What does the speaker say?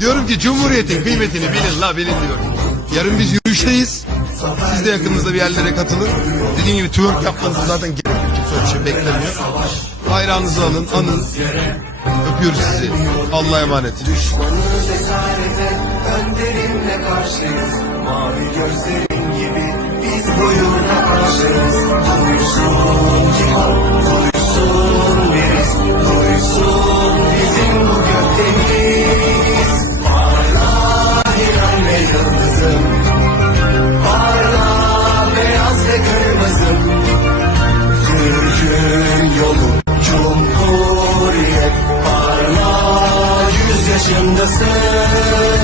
Diyorum ki Cumhuriyet'in kıymetini bilin la bilin diyorum. Yarın biz yürüyüşteyiz. Siz de yakınınızda bir yerlere katılın. Dediğim gibi twerk yapmanızı zaten gerek yok. Kimse bir şey beklemiyor. Bayrağınızı alın, anın. Öpüyoruz sizi. Allah'a emanet. Düşmanı cesarete önderimle karşıyız Mavi gözlerin Yaşımdasın